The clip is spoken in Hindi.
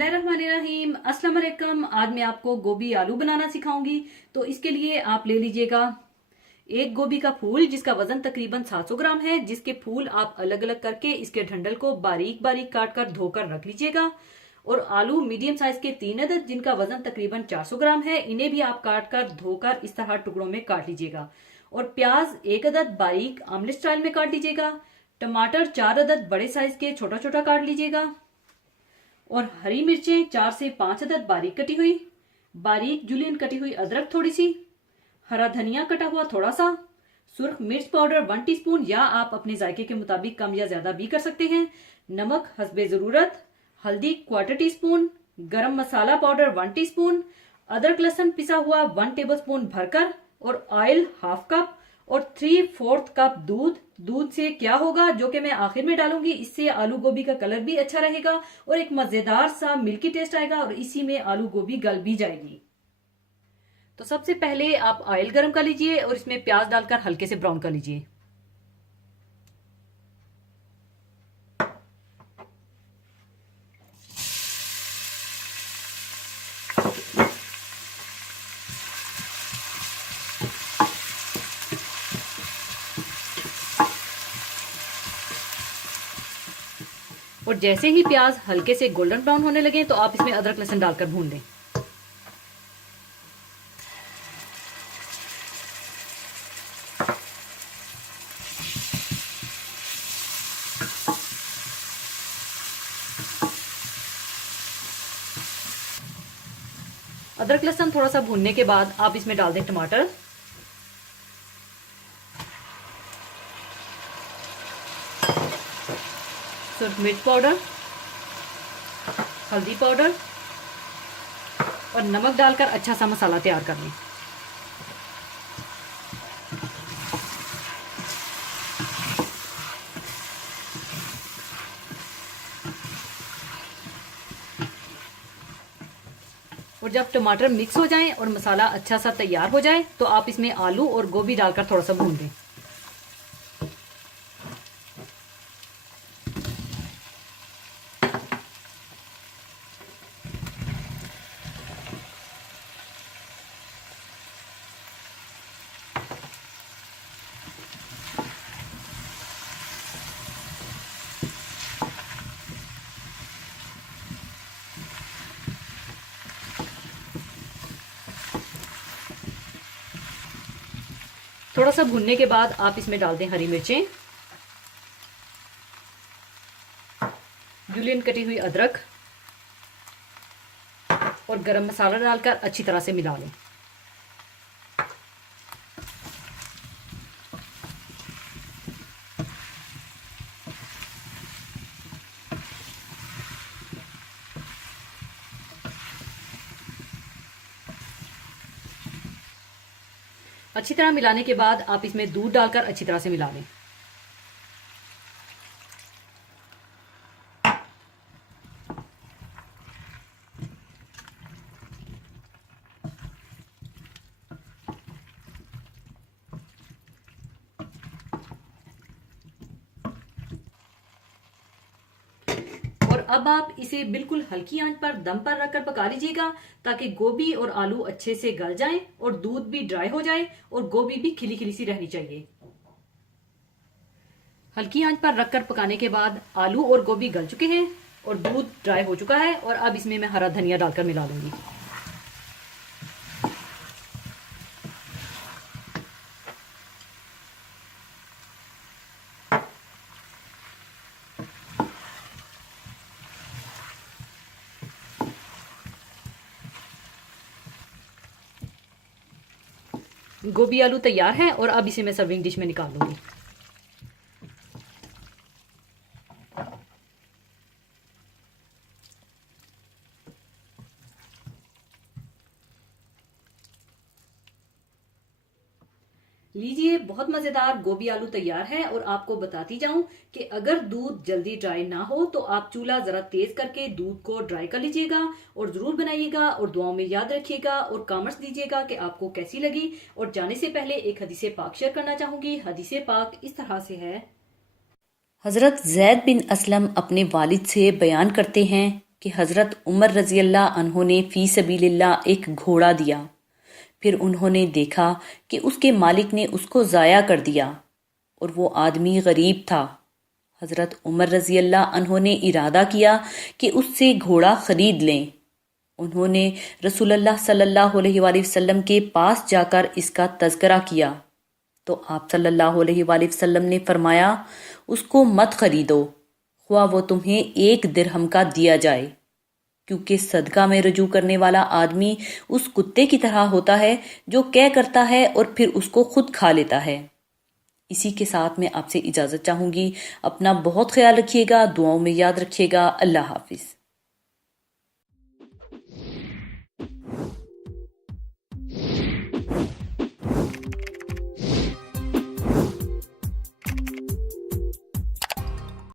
बिस्मिल्लाहिर्रहमानिर्रहीम। अस्सलाम वालेकुम। आज मैं आपको गोभी आलू बनाना सिखाऊंगी। तो इसके लिए आप ले लीजिएगा एक गोभी का फूल जिसका वजन तकरीबन 700 ग्राम है, जिसके फूल आप अलग अलग करके इसके डंडल को बारीक बारीक काट कर धोकर रख लीजिएगा। और आलू मीडियम साइज के 3 अदद जिनका वजन तकरीबन 400 ग्राम है, इन्हें भी आप काट कर धोकर इस तरह टुकड़ों में काट लीजिएगा। और प्याज 1 अदद बारीक आमलेट स्टाइल में काट लीजिएगा। टमाटर 4 अदद बड़े साइज के छोटा छोटा काट लीजिएगा। और हरी मिर्चें 4 से 5 अदद बारीक कटी हुई, बारीक जुलियन कटी हुई अदरक थोड़ी सी, हरा धनिया कटा हुआ थोड़ा सा, सुर्ख मिर्च पाउडर 1 टीस्पून या आप अपने जायके के मुताबिक कम या ज्यादा भी कर सकते हैं, नमक हस्बे जरूरत, हल्दी 1/4 टीस्पून, गरम मसाला पाउडर 1 टीस्पून, अदरक लहसुन पिसा हुआ 1 टेबलस्पून भरकर, और ऑयल 1/2 कप, और 3/4 कप दूध। दूध से क्या होगा, जो कि मैं आखिर में डालूंगी, इससे आलू गोभी का कलर भी अच्छा रहेगा और एक मजेदार सा मिल्की टेस्ट आएगा और इसी में आलू गोभी गल भी जाएगी। तो सबसे पहले आप ऑयल गर्म कर लीजिए और इसमें प्याज डालकर हल्के से ब्राउन कर लीजिए। और जैसे ही प्याज हल्के से गोल्डन ब्राउन होने लगे तो आप इसमें अदरक लहसुन डालकर भून लें। अदरक लहसुन थोड़ा सा भूनने के बाद आप इसमें डाल दें टमाटर, सुर्ख मिर्च पाउडर, हल्दी पाउडर और नमक डालकर अच्छा सा मसाला तैयार कर लें। और जब टमाटर मिक्स हो जाएं और मसाला अच्छा सा तैयार हो जाए तो आप इसमें आलू और गोभी डालकर थोड़ा सा भून दें। थोड़ा सा भुनने के बाद आप इसमें डाल दें हरी मिर्चें, जुलियन कटी हुई अदरक और गरम मसाला डालकर अच्छी तरह से मिला लें। अच्छी तरह मिलाने के बाद आप इसमें दूध डालकर अच्छी तरह से मिला लें। और अब आप इसे बिल्कुल हल्की आंच पर दम पर रखकर पका लीजिएगा ताकि गोभी और आलू अच्छे से गल जाएं और दूध भी ड्राई हो जाए और गोभी भी खिली खिली सी रहनी चाहिए। हल्की आंच पर रखकर पकाने के बाद आलू और गोभी गल चुके हैं और दूध ड्राई हो चुका है और अब इसमें मैं हरा धनिया डालकर मिला लूंगी। गोभी आलू तैयार है और अब इसे मैं सर्विंग डिश में निकाल लूंगी। लीजिए, बहुत मजेदार गोभी आलू तैयार है। और आपको बताती जाऊं कि अगर दूध जल्दी ड्राई ना हो तो आप चूल्हा जरा तेज करके दूध को ड्राई कर लीजिएगा और जरूर बनाइएगा और दुआओं में याद रखिएगा और कमेंट्स दीजिएगा कि आपको कैसी लगी। और जाने से पहले एक हदीसे पाक शेयर करना चाहूंगी। हदीसे पाक इस तरह से है। हजरत ज़ैद बिन असलम अपने वालिद से बयान करते हैं कि हज़रत उमर रज़ी अल्लाह अन्हों ने फ़ी सबीलिल्लाह एक घोड़ा दिया। फिर उन्होंने देखा कि उसके मालिक ने उसको ज़ाया कर दिया और वो आदमी गरीब था। हज़रत उमर रज़ी अल्लाह अन्हों ने इरादा किया कि उससे घोड़ा ख़रीद लें। उन्होंने रसूलुल्लाह सल्लल्लाहु अलैहि वसल्लम के पास जाकर इसका तज़किरा किया तो आप सल्लल्लाहु अलैहि वसल्लम ने फरमाया, उसको मत खरीदो, ख्वा वो तुम्हें 1 दिरहम का दिया जाए, क्योंकि सदका में रजू करने वाला आदमी उस कुत्ते की तरह होता है जो कै करता है और फिर उसको खुद खा लेता है। इसी के साथ मैं आपसे इजाज़त चाहूँगी। अपना बहुत ख्याल रखिएगा, दुआओं में याद रखिएगा। अल्लाह हाफिज़।